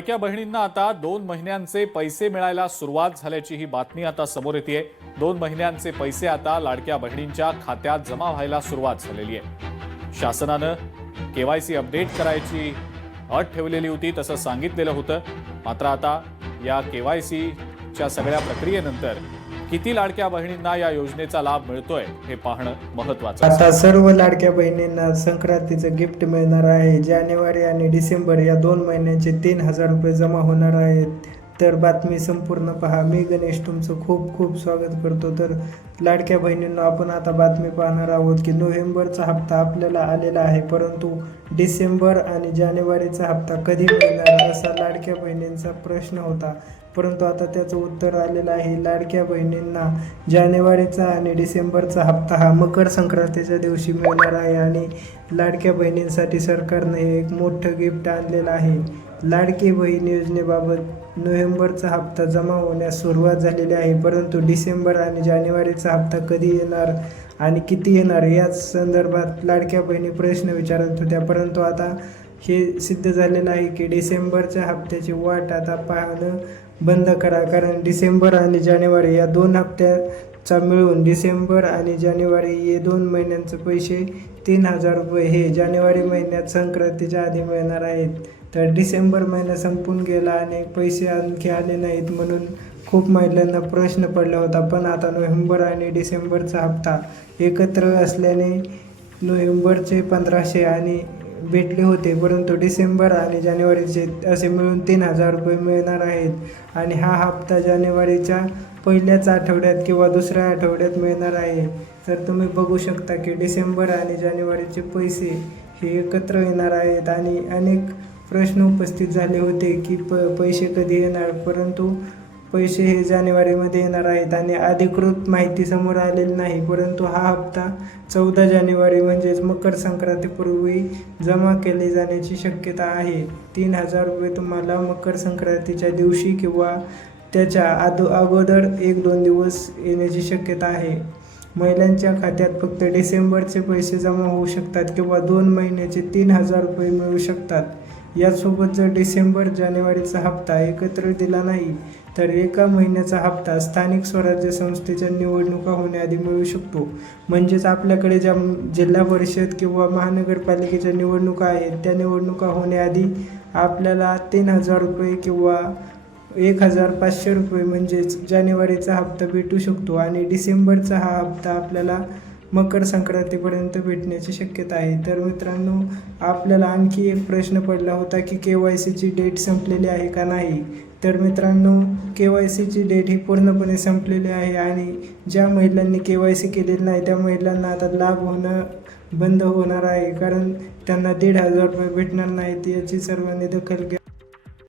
लाडक्या बहिणींना आता 2 महिन्यांचे पैसे मिळायला सुरुवात झाल्याची ही बातमी आता समोर येते। 2 महिन्यांचे पैसे आता लाडक्या बहिणींच्या खात्यात जमा व्हायला सुरुवात झालेली आहे। शासनानं केवायसी अपडेट करायची अट ठेवलेली होती, तसं सांगितलेलं होतं। मात्र आता या केवायसीच्या सगळ्या प्रक्रियेनंतर किती लाडक्या बहिणींना या योजनेचा लाभ मिळतोय हे पाहणं महत्त्वाचं आहे। आता सर्व लाडक्या बहिणींना संक्रांतीचं गिफ्ट मिळणार आहे। जानेवारी आणि डिसेंबर या 2 महिन्यांचे 3000 रुपये जमा होणार आहेत। तर बातमी संपूर्ण पहा। मी गणेश तुमचं खूप खूप स्वागत करतो। तर लाडक्या बहिणींना आपण आता बातमी पाहणार आहोत की नोव्हेंबरचा हप्ता आपल्याला आलेला आहे, परंतु डिसेंबर आणि जानेवारीचा हप्ता कधी मिळणार असा लाडक्या बहिणींचा प्रश्न होता, परंतु आता त्याचं उत्तर आलेलं आहे। लाडक्या बहिणींना जानेवारीचा आणि डिसेंबरचा हप्ता हा मकर संक्रांतीच्या दिवशी मिळणार आहे आणि लाडक्या बहिणींसाठी सरकारने हे एक मोठं गिफ्ट आणलेलं आहे। लाडकी बहीण योजनेबाबत नोव्हेंबरचा हप्ता जमा होण्यास सुरुवात झालेली आहे, परंतु डिसेंबर आणि जानेवारीचा हप्ता कधी येणार आणि किती येणार याच संदर्भात लाडक्या बहिणी प्रश्न विचारत होत्या, परंतु आता हे सिद्ध झालेलं आहे की डिसेंबरच्या हप्त्याची वाट आता पाहणं बंद करा, कारण डिसेंबर आणि जानेवारी या 2 हप्त्याचा मिळून डिसेंबर आणि जानेवारी हे 2 महिन्यांचे पैसे 3000 रुपये हे जानेवारी महिन्यात संक्रांतीच्या आधी मिळणार आहेत। तर डिसेंबर महिना संपून गेला आणि पैसे आणखी आले नाहीत, म्हणून खूप महिलांना प्रश्न पडला होता। पण आता नोव्हेंबर आणि डिसेंबरचा हप्ता एकत्र असल्याने नोव्हेंबरचे 1500 आणि भेटले होते, परंतु डिसेंबर आणि जानेवारीचे असे मिळून 3000 रुपये मिळणार आहेत आणि हा हप्ता जानेवारीच्या पहिल्याच आठवड्यात किंवा दुसऱ्या आठवड्यात मिळणार आहे। तर तुम्ही बघू शकता की डिसेंबर आणि जानेवारीचे पैसे हे एकत्र येणार आहेत आणि अनेक प्रश्न उपस्थित झाले होते की पैसे कधी येणार, परंतु पैसे हे जानेवारीमध्ये येणार आहेत आणि अधिकृत माहिती समोर आलेली नाही, परंतु हा हप्ता 14 जानेवारी म्हणजेच मकर संक्रांतीपूर्वी जमा केले जाण्याची शक्यता आहे। 3000 रुपये तुम्हाला मकर संक्रांतीच्या दिवशी किंवा त्याच्या अगोदर 1-2 दिवस येण्याची शक्यता आहे। महिलांच्या खात्यात फक्त डिसेंबरचे पैसे जमा होऊ शकतात किंवा 2 महिन्याचे 3000 रुपये मिळू शकतात। यासोबत जर डिसेंबर जानेवारीचा हप्ता एकत्र दिला नाही तर एका महिन्याचा हप्ता स्थानिक स्वराज्य संस्थेच्या निवडणुका होण्याआधी मिळू शकतो। म्हणजेच आपल्याकडे ज्या जिल्हा परिषद किंवा महानगरपालिकेच्या निवडणुका आहेत त्या निवडणुका होण्याआधी आपल्याला 3000 रुपये किंवा 1500 रुपये म्हणजेच जानेवारीचा हप्ता भेटू शकतो आणि डिसेंबरचा हा हप्ता आपल्याला मकर संक्रांतीपर्यंत भेटण्याची शक्यता आहे। तर मित्रांनो, आपल्याला आणखी एक प्रश्न पडला होता की केवायसीची डेट संपलेली आहे का नाही। तर मित्रांनो, केवायसीची डेट ही पूर्णपणे संपलेली आहे आणि ज्या महिलांनी केवायसी केलेली नाही त्या महिलांना आता लाभ होणं बंद होणार आहे, कारण त्यांना 1500 रुपये भेटणार नाहीत। याची सर्वांनी दखल घ्या।